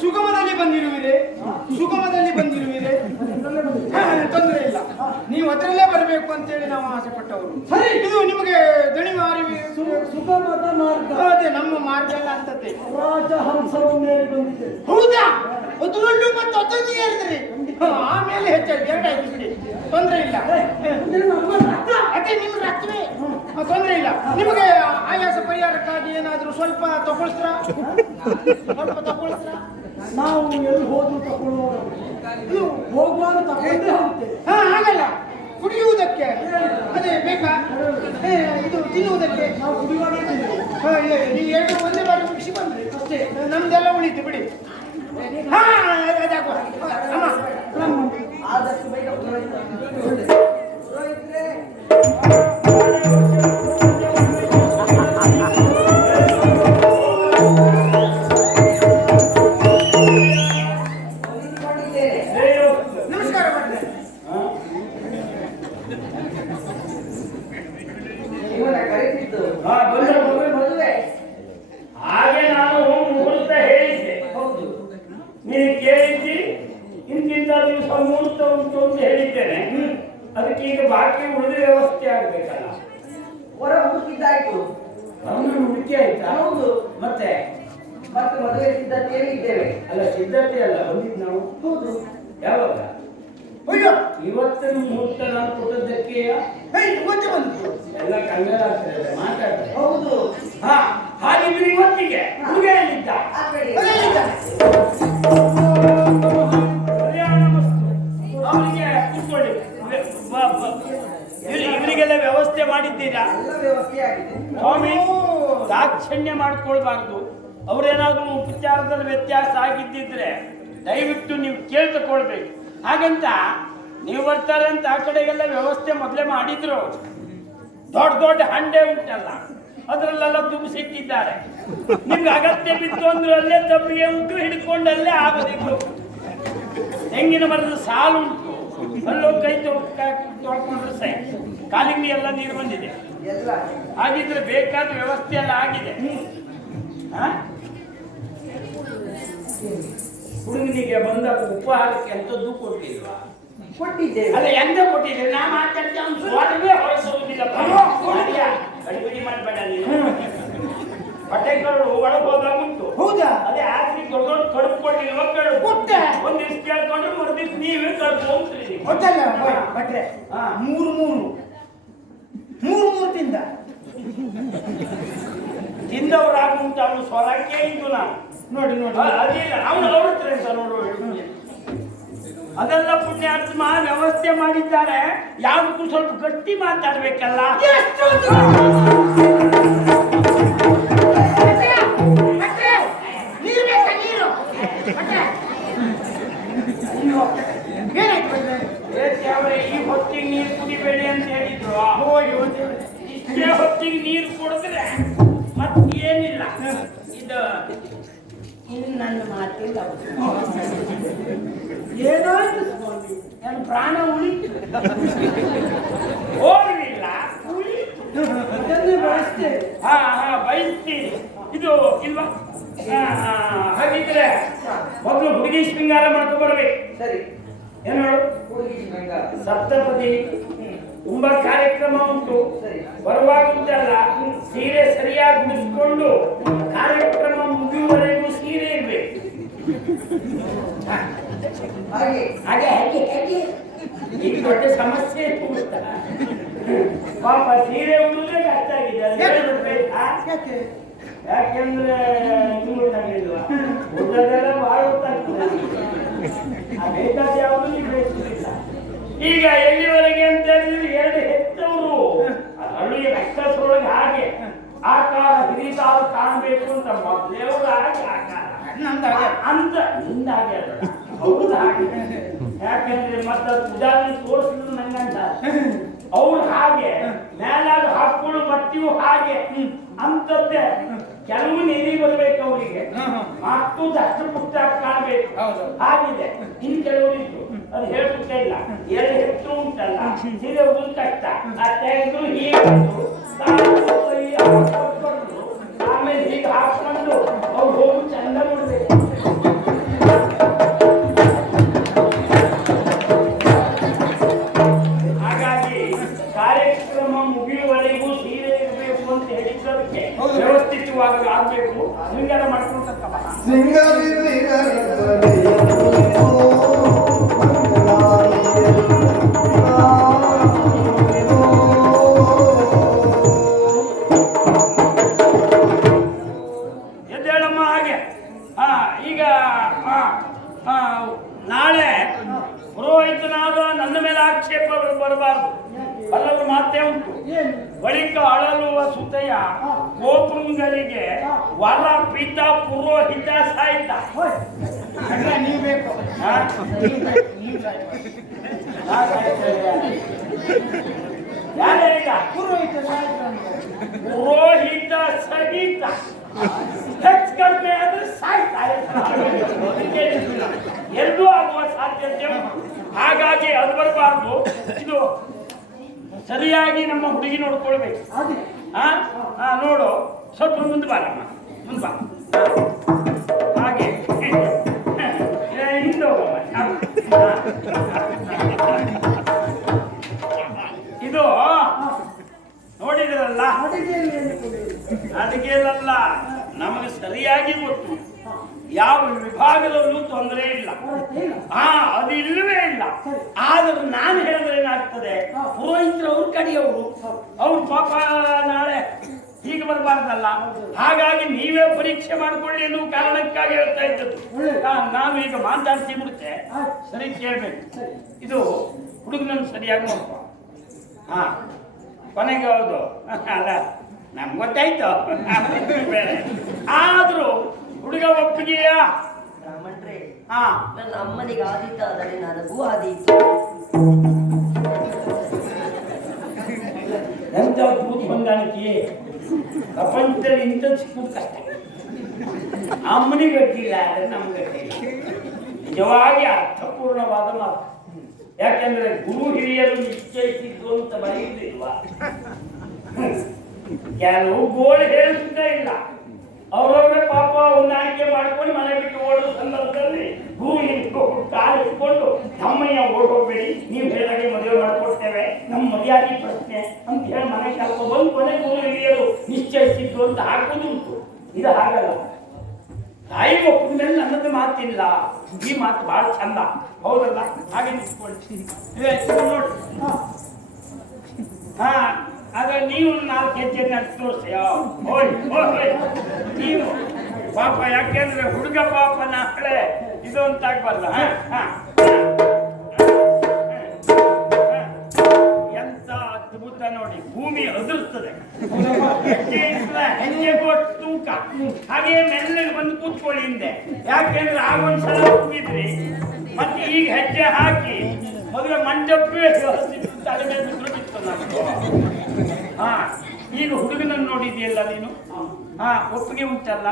ಸುಗಮದಲ್ಲಿ ಬಂದಿರುವಿರೆ ಸುಗಮದಲ್ಲಿ ಬಂದಿರುವಿರೆ ತೊಂದರೆ ಇಲ್ಲ. ನೀವು ಅದರಲ್ಲೇ ಬರಬೇಕು ಅಂತೇಳಿ ನಾವು ಆಸೆ ಪಟ್ಟವರು. ಸರಿ, ಇದು ನಿಮಗೆ ದಣಿ ಮಾರಿ ಸುಗಮದ ಮಾರ್ಗ. ಅದೇ ನಮ್ಮ ಮಾರ್ಗ ಎಲ್ಲ ಅಂತತೆ. ರಾಜಹಂಸವನ್ನೇ ಬಂದಿದೆ. ಹೌದಾ? ಅದರಲ್ಲೂ ಮತ್ತೆ ಅದನ್ನು ಹೇಳಿದ್ರಿ. ಆಮೇಲೆ ಹೆಚ್ಚಾಗಿ ಎರಡಾಯ್ತು ಬಿಡಿ, ತೊಂದರೆ ಇಲ್ಲ. ಅದೇ ನಿಮ್ಮ ರಕ್ತವೇ, ತೊಂದರೆ ಇಲ್ಲ. ನಿಮಗೆ ಆಯಾಸ ಪರಿಹಾರಕ್ಕಾಗಿ ಏನಾದರೂ ಸ್ವಲ್ಪ ತಗೊಳ್ಸ್ರಾ? ಸ್ವಲ್ಪ ತಗೊಳ್ಸ್ರಾ? ನಾವು ಎಲ್ಲಿ ಹೋದ್ರು ತಗೊಳ್ಳುವ, ಹೋಗುವಾಗ ತಗೊಂಡೇ ಹೋಗ್ತೇವೆ. ಹಾಗಲ್ಲ, ಕುಡಿಯುವುದಕ್ಕೆ ಅದೇ ಬೇಕಾ? ಇದು ತಿನ್ನುವುದಕ್ಕೆ ನಾವು ಕುಡಿಯುವಾಗ ನೀವು ಎರಡು ಒಂದೇ ಬಾರಿ ಮುಗಿಸಿ ಬಂದ್ರಿ ಅಷ್ಟೇ, ನಮ್ದೆಲ್ಲ ಉಳಿತು ಬಿಡಿ. ಆದಷ್ಟು ಬೇಗ ಹಾಗೆ ನಾನು ಮುಹೂರ್ತ ಹೇಳಿದ್ದೆ. ಹೌದು, ನೀನು ಕೇಳಿದ್ದಿ ಇಂತಿಂತ ದಿವಸ ಮುಹೂರ್ತ ಉಂಟು ಅಂತ ಹೇಳಿದ್ದೇನೆ. ಅದಕ್ಕೆ ಈಗ ಬಾಕಿ ಉಳಿದ ವ್ಯವಸ್ಥೆ ಆಗ್ಬೇಕಲ್ಲ. ಹೊರ ಹುಡುಕಿದ್ದಾಯ್ತು, ಅವನು ಹುಡುಕಿ ಆಯ್ತಾ? ಹೌದು. ಮತ್ತೆ ಮತ್ತೆ ಮದುವೆ ಸಿದ್ಧತೆಯಲ್ಲಿ ಇದ್ದೇವೆ. ಅಲ್ಲ, ಸಿದ್ಧತೆ ಅಲ್ಲ, ಬಂದಿದ್ದು ನಾವು. ಹೌದು. ಯಾವಾಗ? ಅಯ್ಯೋ, ಇವತ್ತಿನ ಮುಹೂರ್ತ ನಾನು ಕೊಟ್ಟದ್ದಕ್ಕೆ ಇವತ್ತೇ ಬಂತು. ಎಲ್ಲ ಕಂಗಾಲಾಗ್ತದೆ, ಮಾತಾಡ್ತಾರೆ. ಹೌದು. ಹಾ, ಹಾಗಿದ್ರೆ ಇವತ್ತಿಗೆ ಹುಡುಗಿಯಲ್ಲಿದ್ದ ಅವರಿಗೆ ಕೂತ್ಕೊಳ್ಳಿ. ಇವರಿಗೆಲ್ಲ ವ್ಯವಸ್ಥೆ ಮಾಡಿದ್ದೀರಾ? ಎಲ್ಲ ವ್ಯವಸ್ಥೆ ಆಗಿದೆ ಸ್ವಾಮಿ, ದಾಕ್ಷಿಣ್ಯ ಮಾಡ್ಕೊಳ್ಬಾರ್ದು. ಅವರೇನಾದ್ರೂ ಉಪಚಾರದಲ್ಲಿ ವ್ಯತ್ಯಾಸ ಆಗಿದ್ದಿದ್ರೆ ದಯವಿಟ್ಟು ನೀವು ಕೇಳಿ ತಗೊಳ್ಬೇಕು. ಹಾಗಂತ ನೀವು ಬರ್ತಾರೆ ಅಂತ ಆ ಕಡೆಗೆಲ್ಲ ವ್ಯವಸ್ಥೆ ಮೊದಲೇ ಮಾಡಿದ್ರು. ದೊಡ್ಡ ದೊಡ್ಡ ಹಂಡೆ ಉಂಟಲ್ಲ, ಅದರಲ್ಲೆಲ್ಲ ತುಂಬಿಸಿಟ್ಟಿದ್ದಾರೆ. ನಿಮ್ಗೆ ಅಗತ್ಯ ಬಿತ್ತು ಅಂದ್ರೆ ಅಲ್ಲೇ ತಪ್ಪಿಗೆ ಉಂಟು, ಹಿಡ್ಕೊಂಡಲ್ಲೇ ಆಗೋದಿಲ್ಲ. ತೆಂಗಿನ ಮರದ ಸಾಲು ಉಂಟು, ಅಲ್ಲೋ ಕೈ ತೊಳ್ಕೊಂಡ್ರೆ ಸೈ, ಕಾಲಿಂಗಿ ಎಲ್ಲ ನೀರು ಬಂದಿದೆ. ಎಲ್ಲ ಹಾಗಿದ್ರೆ ಬೇಕಾದ ವ್ಯವಸ್ಥೆ ಎಲ್ಲ ಆಗಿದೆ. ಹುಡುಗನಿಗೆ ಬಂದ ಉಪಹಾರಕ್ಕೆ ಎಂತದ್ದು ಕೊಟ್ಟಿಲ್ವಾ? ಕೊಟ್ಟಿದ್ದೇವೆ. ಅಲ್ಲ, ಎಂತ ಕೊಟ್ಟಿದ್ದೇವೆ? ನಾ ಮಾತಾಡ್ತೇವೆ, ಅವ್ನು ಸ್ವಾದವೇ ಹೊರಸೋದಿಲ್ಲ. ಗಡಿಬಿಡಿ ಮಾಡಬೇಡ ನೀನು. ಬಟ್ಟೆಗಳು ಒಳಗೆ ಹೋದಾಗ ಉಂಟು. ಹೌದಾ? ಅದೇ ಆಸ್ತಿ ದೊಡ್ಡ ದೊಡ್ಡ ಕಡುಬು ಕೊಟ್ಟಿಲ್ವ? ಕಡುಬು ಕೊಟ್ಟೆ. ಒಂದಿವ್ಸ ಕೇಳ್ಕೊಂಡ್ರೆ ಮರುದಿವ್ಸ ನೀವೇ ಕಡುಬು ಹೋಗ್ತೀರಿ. ಗೊತ್ತಲ್ಲ ಬಟ್ರೆ, ಮೂರು ಮೂರು ಮೂರು ಮೂರು ತಿಂದ ತಿಂದವರಾಗುಂಟು. ಅವನು ಸ್ವರಕ್ಕೆ ಇದ್ದು ನಾನು ನೋಡಿ ನೋಡಿ. ಅದಿಲ್ಲ, ಅವನು ನೋಡುತ್ತಾರೆ ಅಂತ ನೋಡುವ. ಅದೆಲ್ಲ ಪುಣ್ಯಾತ್ಮ ವ್ಯವಸ್ಥೆ ಮಾಡಿದ್ದಾರೆ. ಯಾವುದಕ್ಕೂ ಸ್ವಲ್ಪ ಗಟ್ಟಿ ಮಾತಾಡ್ಬೇಕಲ್ಲ. ನೀರು ಬೇಕಾ? ನೀರು ಈ ಹೊತ್ತಿಗೆ ನೀರು ಕುಡಿಬೇಡಿ ಅಂತ ಹೇಳಿದ್ರು. ಇಷ್ಟೇ ಹೊತ್ತಿಗೆ ನೀರು ಕುಡಿದ್ರೆ ಮತ್ತೇನಿಲ್ಲ. ಇದು ಇನ್ನು ನನ್ನ ಮಾತಿಲ್ಲ. ಏನಾಯ್ತು ಸ್ವಾಮಿ? ನನ್ನ ಪ್ರಾಣ ಉಳಿತು, ಹೋಗಲಿಲ್ಲ, ಉಳಿತು. ಅದನ್ನೇ ಬಳಸ್ತೇವೆ. ಹಾ ಹಾ, ಬಯಸ್ತೀನಿ. ಇದು ಇಲ್ವಾ? ಹಾಗಿದ್ರೆ ಮೊದಲು ಹುಡುಗಿ ಶೃಂಗಾರ ಮಾಡ್ಕೊ ಬರ್ಬೇಕು. ಸರಿ, ಏನು ಹೇಳು? ಹುಡುಗಿ ಶೃಂಗಾರ, ಸಪ್ತಪದಿ ತುಂಬಾ ಕಾರ್ಯಕ್ರಮ ಉಂಟು. ಬರುವಾಗ ಉಂಟಲ್ಲ, ಸೀರೆ ಸರಿಯಾಗಿ ಉಡಿಸ್ಕೊಂಡು ಕಾರ್ಯಕ್ರಮ ಮುಗಿಯುವವರೆಗೂ ಸೀರೆ ಇರ್ಬೇಕು. ಹಾಗೆ ಹಾಗೆ ಹಾಗೆ ಹಾಗೆ ಈಗ ದೊಡ್ಡ ಸಮಸ್ಯೆ ಉಂಟಾ? ಪಾಪ ಸೀರೆ ಉಡುವುದೇ ಕಷ್ಟ ಆಗಿದೆ. ಯಾಕೆಂದ್ರೆ ನಿಲ್ವಾ ಊಟದೆಲ್ಲ ಬಹಳ ಹೊತ್ತಾಗ್ತದೆ. ಬೇಕಾದ ಯಾವುದು ನೀವು ಬೇಯಿಸುವುದಿಲ್ಲ. ಈಗ ಎಲ್ಲಿವರೆಗೆ ಅಂತ ಹೇಳಿದ್ರೆ 2 ಹೆತ್ತವರು ಅದರೊಳಗೆ ರಕ್ತದೊಳಗೆ ಹಾಗೆ ಆಕಾರ ಹಿರಿತಾರು ಕಾಣಬೇಕು ಅಂತ ಮೊದಲೇವರು ಹಾಗೆ ಆಕಾರ ಅಂತ ನಿಂದಾಗೆ ಅಲ್ಲ. ಹೌದು ಹಾಗೆ. ಯಾಕಂದ್ರೆ ಮತ್ತೆ ಉದಾಹರಣೆ ತೋರಿಸಿದ್ರು ನಂಗಂತ ಅವ್ರು ಹಾಗೆ ಮೇಲಾಗ ಹಾಕೊಳ್ಳು ಬಟ್ಟೆಯು ಹಾಗೆ ಅಂತದ್ದೇ ಕೆಲವು ನೀರಿಗೆ ಬರ್ಬೇಕು ಅವರಿಗೆ, ಮತ್ತು ದಷ್ಟು ಪುಷ್ಟ ಕಾಣಬೇಕು ಹಾಗಿದೆ. ಇನ್ ಕೆಲವರಿದ್ದು ಅದು ಹೇಳ್ಬಿಟ್ಟೆ ಇಲ್ಲ. 2 ಹೆತ್ತು ಉಂಟಲ್ಲ, ಸೀರೆ ಉದುರು ಕಷ್ಟ, ಆ ತೆಗೆದ್ರು ಹೀಗೆ ಆಮೇಲೆ ಹೀಗೆ ಹಾಕೊಂಡು ಅವ್ರು ಹೋಗಿ ಚಂದ ನೋಡ್ಬೇಕು. ಆಗ್ಬೇಕು, ಶೃಂಗಾರ ಮಾಡ್ಕೊಂಡು ಕರ್ಕಬ. ಎದ್ದೇಳಮ್ಮ ಹಾಗೆ. ಈಗ ನಾಳೆ ಪುರೋಹಿತನಾದ ನನ್ನ ಮೇಲೆ ಆಕ್ಷೇಪ ಬರಬಾರದು. ಬಲ್ಲವರು ಮಾತೇ ಉಂಟು. ಬಳಿಕ ಅಳಲುವ ಸುತಯ್ಯ ಗೋಪುಂಗರಿಗೆ ವರ ಪಿತ ಪುರೋಹಿತ ಸಾಯಿತ. ನೀವು ಬೇಕು ಯಾರೀಗ ಪುರೋಹಿತ ಪುರೋಹಿತ ಸಹಿತ ಹೆಚ್ಚು ಕಡಿಮೆ ಆದ್ರೆ ಸಾಯ್ತಾರೆ. ಎರಡೂ ಆಗುವ ಸಾಧ್ಯತೆ ಉಂಟು. ಹಾಗಾಗಿ ಅದು ಬರಬಾರ್ದು. ಇದು ಸರಿಯಾಗಿ ನಮ್ಮ ಹುಡುಗಿ ನೋಡ್ಕೊಳ್ಬೇಕು. ನೋಡು, ಸ್ವಲ್ಪ ಮುಂದೆ ಬಾರಮ್ಮ, ಮುಂದೆ ಬಾ. ಹಾಗೆ ಹಿಂದೆ ಹೋಗಮ್ಮ. ಇದು ನೋಡಿದ್ರಲ್ಲ, ಅದಕ್ಕೇನಲ್ಲ, ನಮಗೆ ಸರಿಯಾಗಿ ಗೊತ್ತು. ಯಾವ ವಿಭಾಗದಲ್ಲೂ ತೊಂದರೆ ಇಲ್ಲ. ಅದು ಇಲ್ಲವೇ ಇಲ್ಲ. ಆದ್ರೆ ನಾನು ಹೇಳಿದ್ರೆ ಏನಾಗ್ತದೆ, ಪುರೋಹಿತರು ಅವ್ರ ಕಡೆಯವರು, ಅವ್ರ ಪಾಪ ನಾಳೆ ಹೀಗೆ ಬರಬಾರ್ದಲ್ಲ. ಹಾಗಾಗಿ ನೀವೇ ಪರೀಕ್ಷೆ ಮಾಡಿಕೊಳ್ಳಿ ಎನ್ನುವ ಕಾರಣಕ್ಕಾಗಿ ಹೇಳ್ತಾ ಇದ್ದದ್ದು. ನಾನು ಈಗ ಮಾತಾಡ್ಸಿ ಬಿಡುತ್ತೆ, ಸರಿ ಕೇಳ್ಬೇಕು. ಇದು ಹುಡುಗನನ್ನು ಸರಿಯಾಗಿ ನೋಡ್ಕೊ. ಕೊನೆಗೆ ಹೌದು ಅಲ್ಲ, ನಮ್ಗೆ ಗೊತ್ತಾಯ್ತು. ಆದ್ರೂ ಹುಡುಗ ಒಪ್ಪಿಗೆಯಾ? ಬ್ರಾಹ್ಮಣ್ರೇ, ನನ್ನ ಅಮ್ಮನಿಗೆ ಆದೀತಾದರೆ ನನಗೂ ಆದೀತು. ಎಂತ ಅದ್ಭುತ ಹೊಂದಾಣಿಕೆ. ಪ್ರಪಂಚದಲ್ಲಿ ಇಂಥದ್ದು ಸಿಕ್ಕುದು ಕಷ್ಟ. ಅಮ್ಮನಿಗೆ ಗಟ್ಟಿಲ್ಲ, ಆದರೆ ನಮ್ಗೆ ಗಟ್ಟಿಲ್ಲ. ನಿಜವಾಗಿ ಅರ್ಥಪೂರ್ಣವಾದ ಮಾತು. ಯಾಕೆಂದ್ರೆ ಗುರು ಹಿರಿಯರು ನಿಶ್ಚಯಿಸಿದ್ದು ಅಂತ ಬರೆಯುವುದಿಲ್ವಾ? ಕೆಲವು ಗೋಳು ಹೇಳಿಸುತ್ತಾ ಇಲ್ಲ. ಅವರವರೇ ಪಾಪ ಹೊಂದಾಣಿಕೆ ಮಾಡ್ಕೊಂಡು ಮನೆ ಬಿಟ್ಟು ಓಡುವ ಸಂದರ್ಭದಲ್ಲಿ ಗುರು ಕಾಲು ಇಟ್ಕೊಂಡು ತಮ್ಮಯ್ಯ ಓಡ್ ಹೋಗ್ಬೇಡಿ, ನೀವು ಹೇಳಿದಾಗೆ ಮದುವೆ ಮಾಡ್ಕೊಡ್ತೇವೆ, ನಮ್ಮ ಮರ್ಯಾದೆ ಪ್ರಶ್ನೆ ಅಂತ ಹೇಳಿ ಮನೆ ಕರ್ಕೊಂಡು ಬಂದು ಕೊನೆ ಗುರು ಹಿರಿಯರು ನಿಶ್ಚಯಿಸಿದ್ದು ಅಂತ ಹಾಕೋದುಂಟು. ಇದು ಹಾಗಲ್ಲ. ತಾಯಿ ಒಪ್ಪಿದ ಮೇಲೆ ನನ್ನದು ಮಾತಿಲ್ಲ. ಈ ಮಾತು ಬಹಳ ಚಂದ, ಹೌದಲ್ಲ? ಹಾಗೆ ನಿಂತ್ಕೊಳ್ಳಿ ನೋಡಿ. ಆದ್ರೆ ನೀವು 4 ಹೆಜ್ಜೆ ತೋರಿಸ್ತೀಯ ನೀವು ಪಾಪ. ಯಾಕೆಂದ್ರೆ ಹುಡುಗ ಪಾಪ ನಾಳೆ ಇದು ಅಂತ ಆಗ್ಬಾರ್ದ. ಎಂತ ಅದ್ಭುತ ನೋಡಿ, ಭೂಮಿ ಅದುರ್ತದೆ. ಹೆಜ್ಜೆ ಕೊಟ್ಟು ತೂಕ ಹಾಗೆ ಮೆಲ್ಲಗೆ ಬಂದು ಕೂತ್ಕೊಳ್ಳಿ ಹಿಂದೆ. ಯಾಕೆಂದ್ರೆ ಆಗೊಂದ್ಸಲ ಹೋಗಿದ್ರಿ, ಮತ್ತೆ ಈಗ ಹೆಜ್ಜೆ ಹಾಕಿ ಮದುವೆ ಮಂಟಪವೇ ತಲೆ ಮೇಲೆ ಬಿತ್ತು ನಮ್ದು. ಈಗ ಹುಡುಗನನ್ನು ನೋಡಿದ್ಯಲ್ಲ ನೀನು, ಒಪ್ಪಿಗೆ ಉಂಟಲ್ಲ,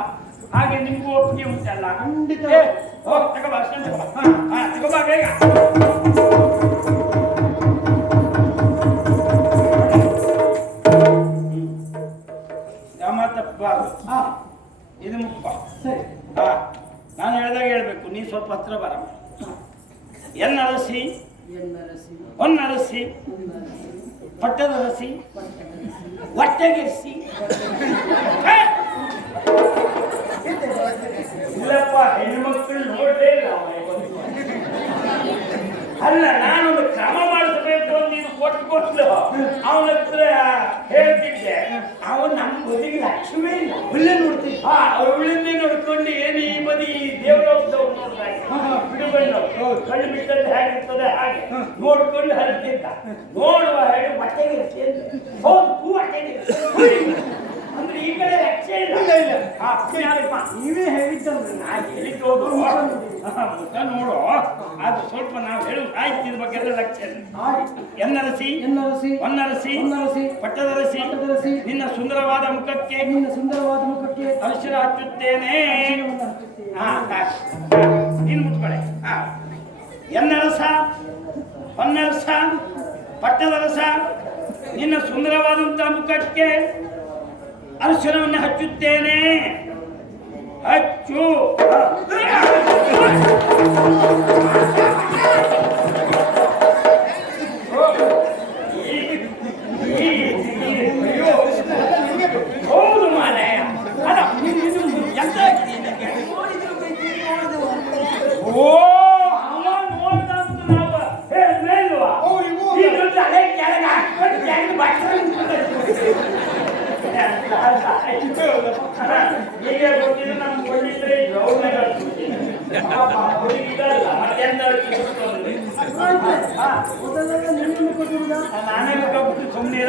ಹಾಗೆ ನಿಮ್ಗೂ ಒಪ್ಪಿಗೆ ಉಂಟಲ್ಲ. ತಗೋಬಾ, ತಗೋಬಾ ಬೇಗ. ತಪ್ಪಬಾರ್ದು, ಇದು ಮುಖ್ಯ. ನಾನು ಹೇಳ್ದಾಗ ಹೇಳ್ಬೇಕು, ನೀ ಸ್ವಲ್ಪ ಹತ್ರ ಬರ. ಎನ್ನರಸಿ ಹೊನ್ನರಸಿ ಪಟ್ಟದರಸಿ ಹೊಟ್ಟೆಗೆಸಿ. ಇಲ್ಲಪ್ಪ, ಹೆಣ್ಮಕ್ಳು ನೋಡಲೇ ಇಲ್ಲ. ಅಲ್ಲ, ನಾನೊಂದು ಕ್ರಮ ಮಾಡಿಸಬೇಕು ಅಂತ ನೀನು ಕೊಟ್ಟು ಅವನ ಹತ್ರ ಹೇಳ್ತಿದ್ದೆ. ಅವನು ನಮ್ಮ ಬದಿಗೆ ಲಕ್ಷ್ಮೇ ಇಲ್ಲ, ಒಳ್ಳೆ ನೋಡ್ತೀನಿ. ಒಳ್ಳೆ ನೋಡ್ಕೊಂಡು ಏನು ಈ ಬದಿ ದೇವಲೋಕದವ್ರು ನೋಡಿದಾಗ ಬಿಡುಗಣ್ಣು ಕಣ್ಣು ಬಿಟ್ಟದ್ದು ಹೇಗಿರ್ತದೆ ಹಾಗೆ ನೋಡ್ಕೊಂಡು ಹರಿತಿದ್ದ. ನೋಡುವ ಹೇಳಿ ಹೊಟ್ಟೆಗೆ ಹೌದು, ಹೂ ಹೊಟ್ಟೆಗೆ ಅಂದ್ರೆ ಈ ಕಡೆ ಲಕ್ಷ್ಯ ಇಲ್ಲ. ನೀವೇ ಹೇಳಿದ್ದಲ್ರಿ. ನಾನು ಹೇಳಿದ್ದು ಹೌದು, ಮುಖ ನೋಡು. ಅದು ಸ್ವಲ್ಪ ನಾವು ಹೇಳು ಆಯ್ತು, ಇದ್ರ ಬಗ್ಗೆ ಎಲ್ಲ ಲಕ್ಷ್ಯ. ಎನ್ನರಸಿ ಹೊನ್ನರಸಿ ಪಟ್ಟದರಸಿ ನಿನ್ನ ಸುಂದರವಾದ ಮುಖಕ್ಕೆ ಅರಿಶಿನ ಹಚ್ಚುತ್ತೇನೆ. ನೀನು ಮುಟ್ಕೊಳ್ಳೆ. ಎನ್ನರಸ ಹೊನ್ನರಸ ಪಟ್ಟದರಸ ನಿನ್ನ ಸುಂದರವಾದಂತಹ ಮುಖಕ್ಕೆ ಅರಿಶಿನವನ್ನು ಹಚ್ಚುತ್ತೇನೆ. ಹಚ್ಚು. ಹೌದು ಮಾರಾಯ. ಅಲ್ಲ, ಓ ಅವ ನೋಡ್ದಂತ ನಾವು ಹೇಳ್ಮೇಲ್ವಾ ಅವ್ರಿಗೂ ಇದು ತಲೆ ಕೆಳಗೆ ಹಾಕ್ಕೊಂಡು ಕೆಳಗೆ ಬಟ್ಟೆ ಈಗ ಗೊತ್ತಿದ್ದು ನಮ್ಗೆ ಕೊಂಡಿದ್ರೆ ಜೌನಾಗ ಹುಡುಗಿದಲ್ಲ ಮತ್ತೆಂತ ನಾನೇ ಬಿಟ್ಟು ಸುಮ್ಮನೆ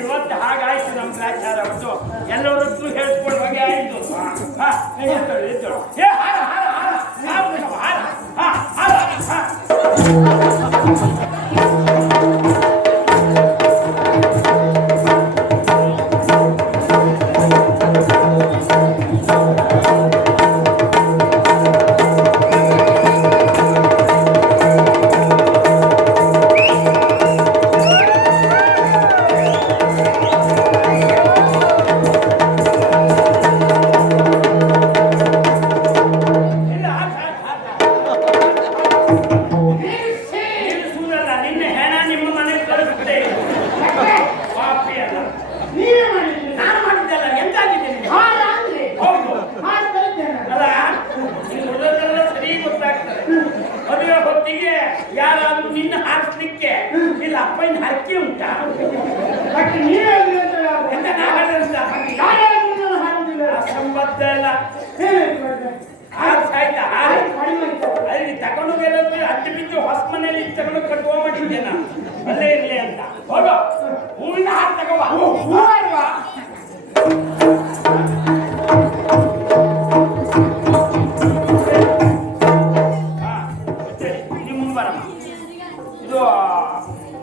ಇವತ್ತು ಹಾಗಾಯ್ತು ನಮ್ಮ ಗ್ರಾಚಾರ ಹೊತ್ತು ಎಲ್ಲರದ್ದು ಹೇಳ್ಕೊಳ್ಳೋ ಹಾಗೆ ಆಯ್ತು ನಿನ್ನೆ ಹೆಣ ನಿಮ್ಮ ಮನೆಗೆ ಕಳಿಸುತ್ತೆ ಪಾಪಿ ಅಲ್ಲ ನೀವೇ ಮಾಡಿದ್ರಿ. ನಾನು ಮಾಡಿದ್ದಲ್ಲ ಎಂತಾಗಿದ್ದೇನೆ ಹಾರ ಅಂದ್ರೆ ಹೌದು ಹಾರ ಕಲಿತೇನೆ. ಅಲ್ಲ ನೀನು ಹುಡುಗರೆಲ್ಲ ಸರಿ ಗೊತ್ತಾಗ್ತದೆ ಮದುವೆ ಹೊತ್ತಿಗೆ ಯಾರಾದ್ರೂ ನಿನ್ನ ಹಾರಿಸ್ಲಿಕ್ಕೆ ಇಲ್ಲ ಅಪ್ಪನ ಹರಕೆ ಉಂಟಾ ಮತ್ತೆ ನೀವೇ ಹೇಳಿದ್ರಿ ಅಂತ ಯಾರು? ಎಂತ ನಾ ಹೇಳಿದ್ರಿಂದ ಯಾರು ಹೇಳಿದ್ರು ನಾನು ಹಾರುದಿಲ್ಲ? ಸಂಬದ್ಧ ಎಲ್ಲ ಏನಾಯ್ತು ಮಾರ್ರೆ? ಹಾರಿಸಾಯ್ತಾ ಹಾರಿ ಕಡಿಮೆ ಆಯ್ತು. ಅಲ್ಲಿ ತಗೊಂಡು ಬೇರೆ ಅಡ್ಡು ಬಿದ್ದು ಹೊಸ ಮನೆಯಲ್ಲಿ ತಗೊಂಡು ಕಟ್ಕೊಂಡ್ಬಿಟ್ಟಿದ್ದೆ ನಾನು ಅಲ್ಲೇ ಇರ್ಲಿ ಅಂತ ಹೋಗೋ ಹೂವಿನ ಹಾರ ತಗೋಬಾ ಹೂ ಅಲ್ವಾ? ಹಾ ಸರಿ ನೀವು ಮುಂದೆ ಬರಮ್ಮ ಇದು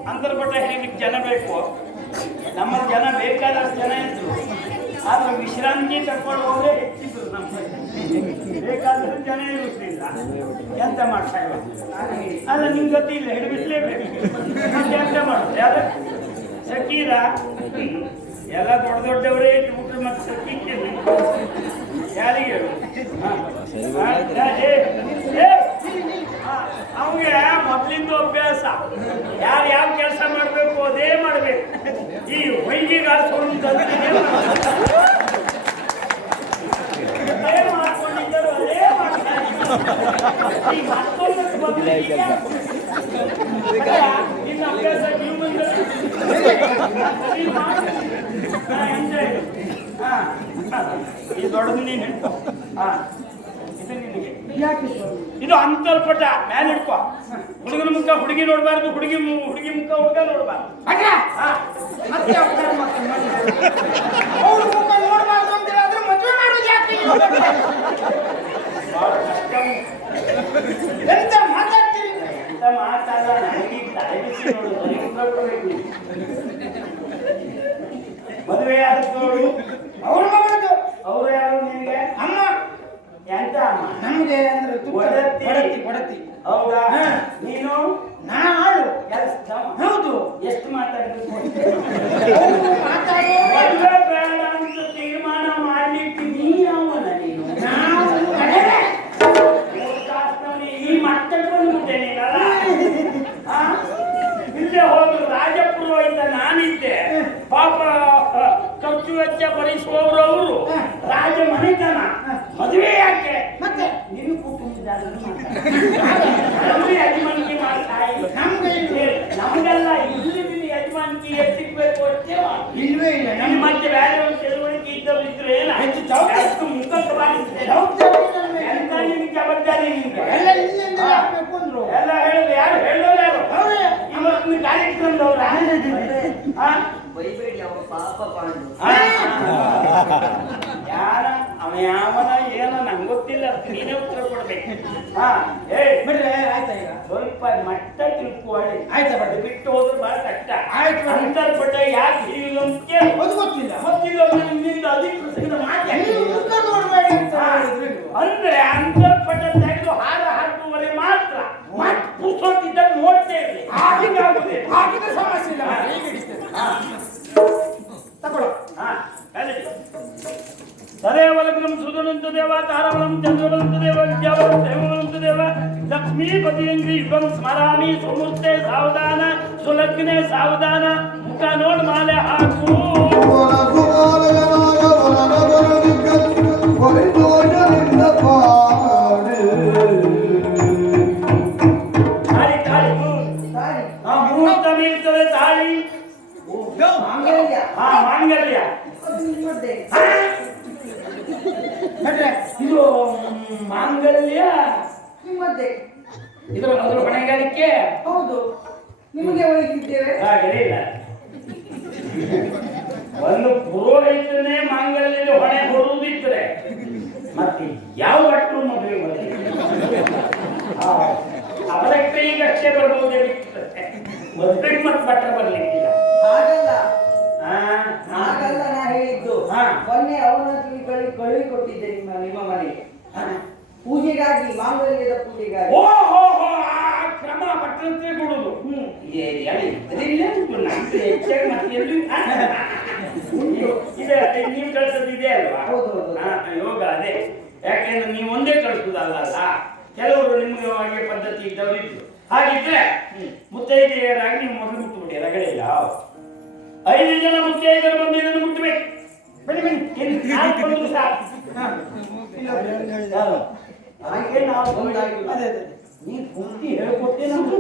ಅಂತರ್ಪಟ್ಟ ಹೇಳಲಿಕ್ಕೆ ಜನ ಬೇಕು ನಮ್ಮ ಜನ ಬೇಕಾದಷ್ಟು ಜನ ಇದ್ರು ಆದ್ರೆ ವಿಶ್ರಾಂತಿ ತಗೊಳ್ಳುವವರೇ ಹೆಚ್ಚಿದ್ರು ನಮ್ಮ ಬೇಕಾದಷ್ಟು ಜನ ಇರುತ್ತಿಲ್ಲ ಎಂತ ಮಾಡ್ತಾ ಇವ ಅಲ್ಲ ನಿಮ್ ಗತಿ ಇಲ್ಲ ಹಿಡಿಬಿಸ್ಲೇಬೇಕು ಮತ್ತೆ ಎಂತ ಮಾಡುತ್ತೆ ಅದ ಸಕೀರ ಎಲ್ಲ ದೊಡ್ಡ ದೊಡ್ಡವರೇ ಊಟ ಮತ್ತೆ ಸಕೀಕೆ ಯಾರಿಗೆ ಹೇಳು? ಅವ್ಗೆ ಮೊದಲಿಂದ ಅಭ್ಯಾಸ ಯಾರು ಯಾವ ಕೆಲಸ ಮಾಡಬೇಕು ಅದೇ ಮಾಡಬೇಕು ಈ ಹೊಯ್ಗೆಗಾರಿಸೋದು ಅದೇ ಮಾಡ್ಕೊಂಡಿದ್ದರು ಅದೇ ಮಾಡ್ತಾರೆ ಈ ಮತ್ತೊಂದು ಬದಲಿಗೆ ನಿನ್ನ ಅಭ್ಯಾಸ ನೀವು ಈ ದೊಡ್ಡದು ನೀನು ಹಿಡ್ಕೊ ಇದು ನಿನಗೆ ಯಾಕೆ ಸ್ವಾಮಿ? ಇದು ಅಂತರ್ಪಟ ಮೇಲೆ ಹಿಡ್ಕೊ ಹುಡುಗನ ಮುಖ ಹುಡುಗಿ ನೋಡಬಾರ್ದು ಹುಡುಗಿ ಮುಖ ಹುಡುಗ ನೋಡಬಾರ್ದು ಅಡ್ಡ! ಮತ್ತೆ ಅವ್ರ ಮತ್ತೆ ಮಾಡಿದ್ರು. ಅವ್ರ ಮುಖ ನೋಡ್ಬಾರ್ದು ಅಂತ ಹೇಳಿದ್ರೆ ಮದುವೆ ಮಾಡೋದು ಯಾಕೆ ನೀವು? ಎಂತ ಮಾತಾಡ್ತೀರಿ? ಎಂತ ಮಾತಾಡ ನನಗೆ ತಲೆ ಬಿಸಿ ನೋಡು ನನಗೆ ನೋಡ್ಬೇಕು ಮದುವೆ ಆದದ್ದು ನೋಡು ಅವ್ರ ಮಗಳದು ಅವ್ರು ಯಾರು ನಿನಗೆ ಅಮ್ಮ ಎಂತ ಅಮ್ಮ ನಮ್ಗೆ ಅಂದ್ರೆ ತುಪ್ಪ- ಒಡತಿ. ಒಡತಿ ಒಡತಿ. ಹೌದಾ ಹಾ. ನೀನು ನಾ ಆಳು. ಎಷ್ಟು ಹೌದು. ಎಷ್ಟು ಮಾತಾಡ್ಬೇಕು ಅವ್ರು ಮಾತಾಡೋ ಮದುವೆ ಬೇಡ ಅಂತ ತೀರ್ಮಾನ ಮಾಡ್ಲಿಕ್ಕೆ ನೀ ಅವನ ನೀನು ನಾವು ಕಡೆಗೆ. ಮೂರ್ಖಾಸ್ತವನೇ, ಈ ಮಟ್ಟಕ್ಕೆ ಬಂದ್ಬಿಟ್ಟೆ ನೀನಲ್ಲ ಆ? ಇಲ್ಲೇ ಹೋದ್ರು ರಾಜಪುರೋಹಿತ ನಾನಿದ್ದೆ ಪಾಪ ಖರ್ಚು ವೆಚ್ಚ ಭರಿಸುವವರು ಅವರು ರಾಜ ಮನೆತನ ಮದುವೆ ಯಾಕೆ ಮತ್ತೆ ನಿನ್ನ ಕುಟುಂಬದ ಯಜಮಾನಿಕೆ ಮಾಡ್ತಾ ಇಲ್ಲ ನಮ್ಗೆ ಇಲ್ವೇ? ನಮಗೆಲ್ಲ ಇಲ್ಲಿ ಯಜಮಾನಿಕೆ ಎತ್ತಿಕ್ಬೇಕು ಅಷ್ಟೇ ಇಲ್ವೇ ಇಲ್ಲ ನಮ್ಮ ಮತ್ತೆ ಬೇರೆ ಒಂದು ತಿಳುವಳಿಕೆ ಇದ್ದವ್ರು ಇದ್ರೆ ಏನ ಹೆಚ್ಚು ಜವಾಬ್ದಾರಿ. ಎಷ್ಟು ಮುಖಕ್ಕೆ ಜವಾಬ್ದಾರಿ ನಮ್ಗೆ. ಎಂತ ನಿಮ್ಗೆ ಜವಾಬ್ದಾರಿ ನಿಮ್ಗೆ ಎಲ್ಲ ಇಲ್ಲಿಂದ ಹಾಕ್ಬೇಕು ಅಂದ್ರು. ಎಲ್ಲ ಹೇಳಿದ್ರು ಯಾರು ಹೇಳೋರು ಯಾರು ಹೌದೇ? ಇವತ್ತಿನ ಕಾರ್ಯಕ್ರಮದವ್ರ ಬೈಬೇಡಿ ಅವ ಪಾಪ ಪಾಂಡು ಯಾರ ಅವ ಯಾವನ ಏನೋ ನಂಗೆ ಗೊತ್ತಿಲ್ಲ ನೀನೇ ಉತ್ತರ ಕೊಡ್ಬೇಕು ಏ ಬಿಡ್ರೆ ಆಯ್ತಾ ಈಗ? ಸ್ವಲ್ಪ ಮಟ್ಟ ತಿಳ್ಕೊಳ್ಳಿ ಆಯ್ತಾ ಬಿಡಿ. ಅದು ಬಿಟ್ಟು ಹೋದ್ರೆ ಬಹಳ ಕಷ್ಟ ಆಯ್ತು ಬಿಡಿ. ಅಂತರ್ಪಟ್ಟ ಯಾಕೆ ಹಿರಿಯುವುದು ಅಂತ ಕೇಳು ಅದು ಗೊತ್ತಿಲ್ಲ. ಗೊತ್ತಿಲ್ಲ ನಿಮ್ಮಿಂದ ಅಧಿಕೃತ ಮಾತು ನೀವು ಮುಖ ನೋಡ್ಬೇಡಿ ಅಂತ ಹೇಳಿದ್ರು ನೀವು. ಅಂದ್ರೆ ಅಂತರ್ಪಟ್ಟ ತೆಗೆದು ಹಾರ ಹಾಕುವರೆ ಮಾತ್ರ ಮತ್ ಪುಸ್ತಕದಿಂದ ನೋಡ್ತೇವೆ ಹಾಗಾಗುದೇ ಹಾಗಿದ್ರೆ ಸಮಸ್ಯೆ ಇಲ್ಲ. ಈಗ ಹಿಡಿಸ್ತೇನೆ. ತಗೊಳ್ಳೋ. ತದೇವಲಗ್ನಂ ಸುಧನಂತ ದೇವ ತಾರವಲಂ ಚಂದ್ರವಲಂತ ದೇವ ವಿದ್ಯಾವಲಂ ದೇವವಲಂತ ದೇವ ಲಕ್ಷ್ಮೀಪತಿಯಂಗ್ರಿ ಯುಗಂ ಸ್ಮರಾಮಿ ಸುಮೂರ್ತೆ ಸಾವಧಾನ ಸುಲಗ್ನೆ ಸಾವಧಾನ ಮುಖ ನೋಡ್ ಮಾಲೆ ಹಾಕು What ಭಟ್ರೆ ಇದು ಮಾಂಗಲ್ಯ ನಿಮ್ಮದ್ದೇ ಅದ್ರ ಹೊಣೆಗಾರಿಕೆ ಹೌದು, ನಿಮಗೆ ವಹಿಸಿದ್ದೇವೆ. ಹಾಗೆ ಇಲ್ಲ. ಒಂದು ಪುರೋಹಿತನೇ ಮಾಂಗಲ್ಯದ ಹೊಣೆ ಹೊರುವುದಿದ್ರೆ ಮತ್ತೆ ಯಾವ ಭಟ್ರು ಮದುವೆ ಅವರ ಕೈಗಷ್ಟೇ ಬರ್ಬಹುದೇ ಬಿಟ್ಟರೆ ಮದುವೆಗೆ ಮತ್ತೆ ಭಟ್ಟ ಬರ್ಲಿಕ್ಕಿಲ್ಲ. ಹಾಗಲ್ಲ ಆ, ಹಾಗಲ್ಲ ನಾ ಹೇಳಿದ್ದು. ಹಾ. ಮೊನ್ನೆ ಅವನ ಕಳುಹಿ ಕೊಟ್ಟಿದ್ದೆ ನಿಮ್ಮ ಮನೆಗೆ ಪೂಜೆಗಾಗಿ, ಮಾಂಗಲ್ಯದ ಪೂಜೆಗಾಗಿ. ಓಹೋ ಆ ಕ್ರಮ ಭಟ್ರಂತೆ ಕೊಡುದು. ಇಲ್ಲೇ ಉಂಟು ನಮ್ದು ಹೆಚ್ಚಾಗಿ ಮತ್ತೆ ಎಲ್ಲಿ ನೀವು ಕಳ್ಸೋದಿದೆ ಅಲ್ವಾ? ಹೌದು, ಹೌದು. ಯೋಗ ಅದೇ. ಯಾಕೆಂದ್ರೆ ನೀವು ಒಂದೇ ಕಳಿಸುದಲ್ಲ, ಕೆಲವರು ನಿಮ್ಗೆ ಹಾಗೆ ಪದ್ಧತಿ ಇದ್ದವರು ಇದ್ರು. ಹಾಗಿದ್ರೆ ಮುತ್ತೈದೆಯರಾಗಿ ನೀವು ಮೊದಲು ಮುಟ್ಟುಬಿಡಿ, ರಗಳೆ ಇಲ್ಲ. 5 ಜನ ಮುತ್ತೈದೆಯರು ಬಂದು ಇದನ್ನು ಮುಟ್ಟಬೇಕು. ಬನ್ನಿ ಬನ್ನಿ, ನಾಲ್ಕು ಬಂದು ಸಾಕು. ಹಾಗೆ ನಾವು ಒಂದಾಗಿಲ್ಲ. ಅದೇ ಅದೇ ನೀ ಪೂರ್ತಿ ಹೇಳ್ಕೊಟ್ಟೆ ನಮ್ಗೆ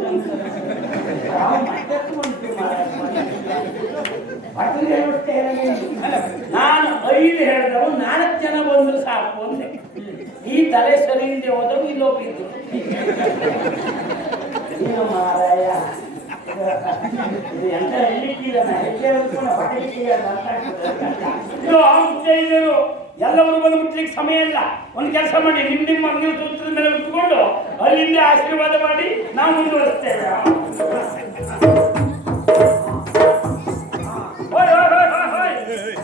ನಾನು 5 ಹೇಳಿದವು 4 ಜನ ಬಂದ್ರು ಸಾಕು ಅಂದೆ. ಈ ತಲೆ ಸರಿ ಇಲ್ಲದೆ ಹೋದವು ಇಲ್ಲೋಗಿದ್ದು ಮಾರಾಯ. ಇದು ಎಂತ ಹೇಳಿದ್ದೀರನ್ನ ಹೆಚ್ಚೆ ಎಲ್ಲರೂ ಬಂದು ಮುಟ್ಲಿಕ್ಕೆ ಸಮಯ ಇಲ್ಲ. ಒಂದು ಕೆಲಸ ಮಾಡಿ, ನಿಮ್ಮ ಅಂಗಡಿ ಸೂತ್ರದ ಮೇಲೆ ಉಟ್ಕೊಂಡು ಅಲ್ಲಿಂದ ಆಶೀರ್ವಾದ ಮಾಡಿ ನಾವು ಮುಂದುವರಿಸ್ತೇವೆ.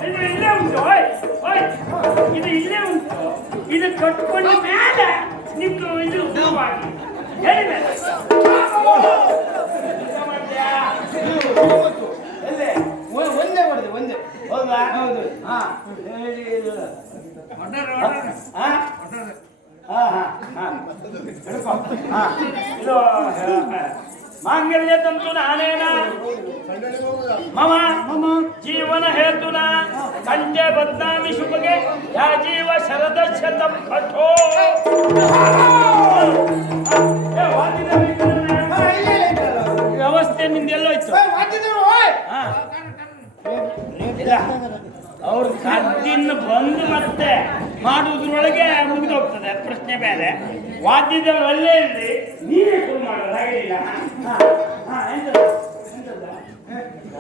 ಇದು ಇಲ್ಲೇ ಉಂಟು, ಇದು ಇಲ್ಲೇ ಉಂಟು. ಇದು ಕಟ್ಕೊಂಡ ಮೇಲೆ ನಿಮ್ದು ಇದು ಶುರುವಾಗಿ ಹೇಳಿ ಮೇಲೆ ಒಂದೇ ಮಾಡಿದೆ ಒಂದೇ. ಹೌದಾ? ಹೌದು. ಹಾ ಇದು ಮಾಂಗಲ್ಯ ತಂತು ನಾನೇನ ಮಮ ಜೀವನ ಹೇತುನ ಕಂಠೆ ಬದ್ನಾಮಿ ಶುಭಗೆ ಯಾ ಜೀವ ಶರದಶ್ಯ ತಪ್ಪಠೋ. ವ್ಯವಸ್ಥೆ ನಿಂದೆಲ್ಲೋಯ್ತು. ಅವ್ರ ಕದ್ದಿನ ಬಂದು ಮತ್ತೆ ಮಾಡುವುದ್ರೊಳಗೆ ಮುಗಿದೋಗ್ತದೆ, ಪ್ರಶ್ನೆ ಬೇರೆ. ವಾದ್ಯದಲ್ಲಿ ಒಳ್ಳೆ ಇರಲಿ, ನೀವೇ ಶುರು ಮಾಡೋದು ಹಾಗೇನಿಲ್ಲ.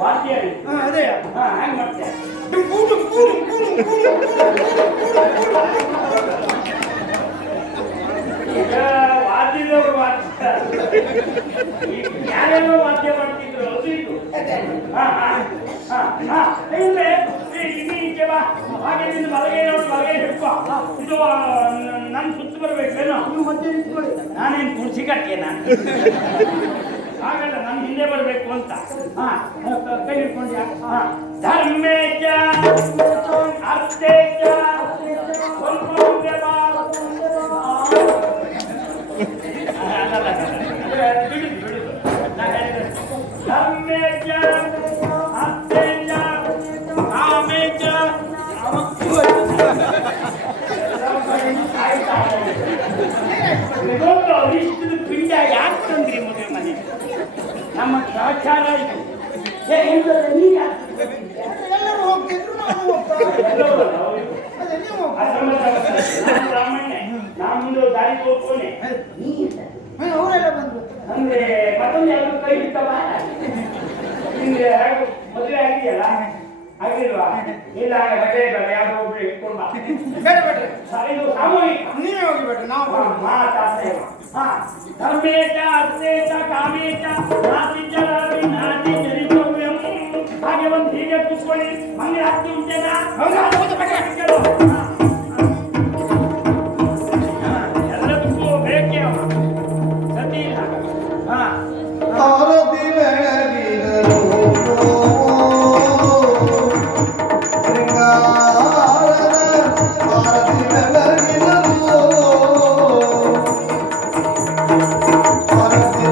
ವಾದ್ಯ ಅದೇ ಹ್ಯಾಂಗ ಮತ್ತೆ ಈಗ ವಾದ್ಯದವರು ಯಾರ್ಯಾರೋ ವಾದ್ಯ ಮಾಡ್ತಿದ್ರು, ಅದು ಇದು. ಬಾ ಹಾಗೆ ನಿನ್ನ ಬಲಗೈ ನೋಡಿ ಬಲಗೈ ಹಿಡ್ಕೊ. ಇದು ನನ್ನ ಸುತ್ತ ಬರ್ಬೇಕೇನೋ? ನಾನೇನು ಕುರ್ಚಿ ಕಟ್ಟೇನ? ಹಾಗಲ್ಲ, ನನ್ನ ಹಿಂದೆ ಬರಬೇಕು ಅಂತ. ಕೈ ಹಿಡ್ಕೊಂಡ್ಯಾ? ಧರ್ಮೇಚ ಅರ್ಥೇಚ ಸ್ವಲ್ಪ ಮುಂದೆ ಬಾ. ಬಿಡುದು ಧರ್ಮೇಚ ಅರ್ಥೇಚ ಕಾಮೇಚ ಇಷ್ಟು ಪಿಂಡ ಯಾಕೆ ತಂದ್ರಿ ಮದುವೆ ಮನೆ? ನಮ್ಮ ಆಚಾರ ಇದು. ಎಲ್ಲರೂ ಹೋಗ್ತಿದ್ರು, ನಾನು ಹೋಗ್ತಾ ಬ್ರಾಹ್ಮಣ್ಯ, ನಾನು ಮುಂದೆ ದಾರಿ ಹೋಗ್ತೋನೆ. ಅವರೆಲ್ಲ ಬಂದ್ರು. ಅಂದ್ರೆ ಮತ್ತೊಂದು ಎಲ್ಲರೂ ಕೈ ಹಿಡ್ತವ. ನಿಮ್ಗೆ ಮದುವೆ ಆಗಿದೆಯಲ್ಲ, ಆಗಿಲ್ವಾ? ಇಲ್ಲ, ಬಟ್ಟೆ ಬೇಡ, ಯಾರೋ ಒಬ್ರು ಇಟ್ಕೊಂಡ ಬೇಡ ಬೇಡ್ರಿ, ಇದು ಸಾಮೂಹಿಕ. ನೀವೇ ಹೋಗಿ ಬೇಡ್ರಿ, ನಾವು ಮಾತಾಡ್ತೇವೆ. ಧರ್ಮೇಚ ಅರ್ಥೇಚ ಕಾಮೇಚ ನಾತಿಚ ನಾತಿ ಚರಿತವ್ಯಂ. ಹಾಗೆ ಒಂದು ಹೀಗೆ ಕೂತ್ಕೊಳ್ಳಿ, ಮಂಗೆ ಹಾಕಿ ಉಂಟೇನಾ? ಎಲ್ಲದಕ್ಕೂ ಬೇಕೇ ಸತಿ ಇಲ್ಲ. ಆರತಿ ಬೆಳಗಿದರು ಶೃಂಗಾರದ ಆರತಿ ಬೆಳಗಿದರು ಆರತಿ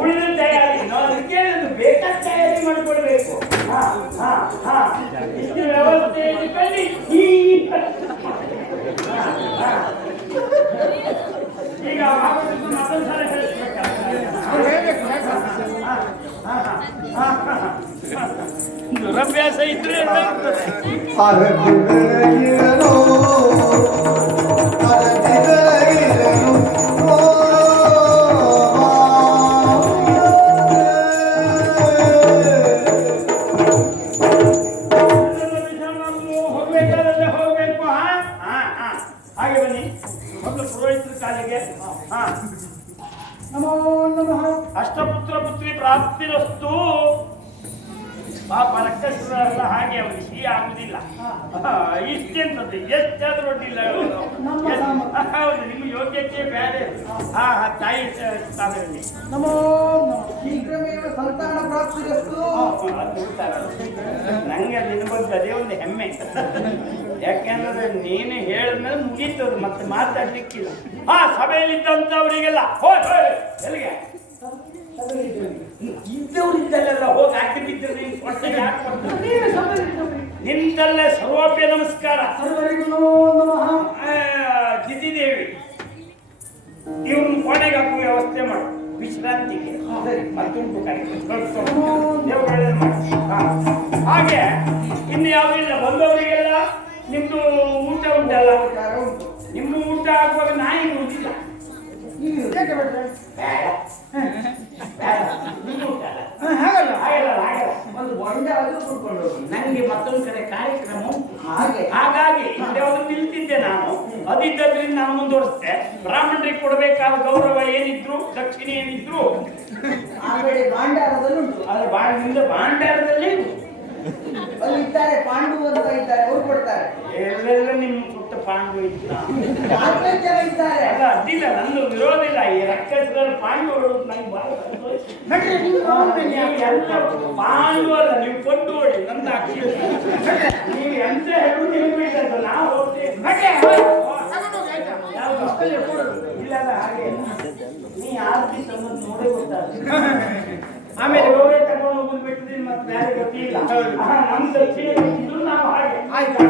ಉಳಿದ ತಯಾರಿ ನಾವು ಬೇಕಾದ ತಯಾರಿ ಮಾಡ್ಕೊಳ್ಬೇಕು. ಇಷ್ಟು ವ್ಯವಸ್ಥೆ ಇಟ್ಕೊಂಡು ಈ ಅರಸಿ ಬೆಳಗಿರಲು ಅರಸಿ ಬೆಳಗಿರಲು ಹೋಗ್ಬೇಕಾದ್ರೆ ಹೋಗ್ಬೇಕು. ಹಾಗೆ ಬನ್ನಿ ಮೊದಲು ಪುರೋಹಿತರ ಕಾಲಿಗೆ. ನಮೋ ನಮಃ. ಅಷ್ಟಪುತ್ರ ಪುತ್ರಿ ಪ್ರಾಪ್ತಿರಸ್ತು. ಪಾಪ ರಕ್ಕಸರೆಲ್ಲ ಹಾಗೆ ಅವರಿಗೆ ಸಿಹಿ ಆಗುದಿಲ್ಲ. ಇಷ್ಟೆಂತದ್ದು ಎಷ್ಟಾದ್ರೂ ಅಡ್ಡಿಲ್ಲ. ಹೌದು, ನಿಮ್ಮ ಯೋಗ್ಯತೆ ಬೇರೆ. ತಾಯಿ ಸ್ಥಾನದಲ್ಲಿ ನಮೋ ನಮಃ. ಶೀಘ್ರಮೇವ ಸಂತಾನ ಪ್ರಾಪ್ತಿರಸ್ತು. ನಂಗೆ ನಿನ್ನ ಬಗ್ಗೆ ಅದೇ ಒಂದು ಹೆಮ್ಮೆ. ಯಾಕೆಂದ್ರೆ ನೀನು ಹೇಳಿದ್ಮೇಲೆ ಮುಗೀತದು, ಮತ್ತೆ ಮಾತಾಡ್ಲಿಕ್ಕಿಲ್ಲ. ಸಭೆಯಲ್ಲಿದ್ದಂಥವರಿಗೆಲ್ಲ ಎಲ್ಲಿಗೆ ಇದ್ದವರಿದ್ದಲ್ಲೆಲ್ಲ ಹೋಗಿ ಹಾಕಿ ಬಿದ್ದರೆ ನೀನು ಕೊಡ್ತೇನೆ. ಯಾಕೆ ಕೊಡ್ತೇನೆ? ನಿಂದಲ್ಲೇ ಸರ್ವೋಪ್ಯ ನಮಸ್ಕಾರ. ಸರ್ವರಿಗೂ ನಮೋ ನಮಃ. ಜಿತಿದೇವಿ, ಇವ್ರನ್ನ ಕೋಣೆಗೆ ಹಾಕುವ ವ್ಯವಸ್ಥೆ ಮಾಡು, ವಿಶ್ರಾಂತಿಗೆ. ಮತ್ತೊಂದು ಹಾಗೆ ಇನ್ನು ಯಾವುದಿಲ್ಲ. ಬಂದವರಿಗೆಲ್ಲ ನಿಮ್ದು ಊಟ ಉಂಟಲ್ಲ, ನಿಮ್ಮ ಊಟ ಆಗುವಾಗ ನಾಯಿ ಉಂಟಿಲ್ಲ. ಯಾಕೆ ಬಿಟ್ರೆ? ಹಾಗಲ್ಲ ಹಾಗಲ್ಲ ಹಾಗಲ್ಲ. ಒಂದು ಬೊಂಡ ಅದು ಕುಡ್ಕೊಂಡು ಹೋಗಿ. ನನಗೆ ಮತ್ತೊಂದು ಕಡೆ ಕಾರ್ಯಕ್ರಮ ಉಂಟು. ಹಾಗೆ ಹಾಗಾಗಿ ಯಾವುದು ನಿಲ್ತಿದ್ದೆ ನಾನು. ಅದಿದ್ದರಿಂದ ನಾನು ಮುಂದುವರಿಸಿದೆ. ಬ್ರಾಹ್ಮಣರಿಗೆ ಕೊಡಬೇಕಾದ ಗೌರವ ಏನಿದ್ರು, ದಕ್ಷಿಣೆ ಏನಿದ್ರು ಆಮೇಲೆ ಭಾಂಡಾರದಲ್ಲಿ ಉಂಟು. ಅದು ನಿಮ್ದು ಭಾಂಡಾರದಲ್ಲಿ ಅಲ್ಲಿ ಇದ್ದಾರೆ, ಪಾಂಡು ಅಂತ ಇದ್ದಾರೆ, ಅವ್ರು ಕೊಡ್ತಾರೆ. ಎಲ್ಲೆಲ್ಲ ನಿಮ್ಮ ಪುಟ್ಟ ಪಾಂಡು ಇದ್ದ. 4 ಜನ ಇದ್ದಾರೆ. ಅಲ್ಲ ಅಡ್ಡಿಲ್ಲ, ನಂದು ವಿರೋಧ ಇಲ್ಲ. ಈ ರಕ್ಕಸದಲ್ಲಿ ಪಾಂಡು ಹೊಡೋದು ನಂಗೆ ಬಹಳ ಸಂತೋಷ. ನಡ್ರಿ, ನೀವು ನೀವು ಎಂತ ಪಾಂಡು ಅಲ್ಲ, ನೀವು ಕೊಂಡು ಹೊಡಿ, ನಂದು ಅಕ್ಷಿ. ನೀವು ಎಂತ ಹೇಳುದು ಹೇಳ್ಬೇಕಂತ ನಾವು ಹೋಗ್ತೇವೆ. ಇಲ್ಲ ಹಾಗೆ ನೀ ಆರ್ತಿ ತಂದು ನೋಡೇ ಗೊತ್ತಾಗ್ತದೆ. ಆಮೇಲೆ ಗೌರವ ತಗೊಂಡು ಹೋಗುದು ಬಿಟ್ಟಿದ್ರೆ ಮತ್ತೆ ಬೇರೆ ಗೊತ್ತಿಲ್ಲ. ನಮ್ಮ ದಕ್ಷಿಣ ನಾವು ಹಾಗೆ ಆಯ್ತು.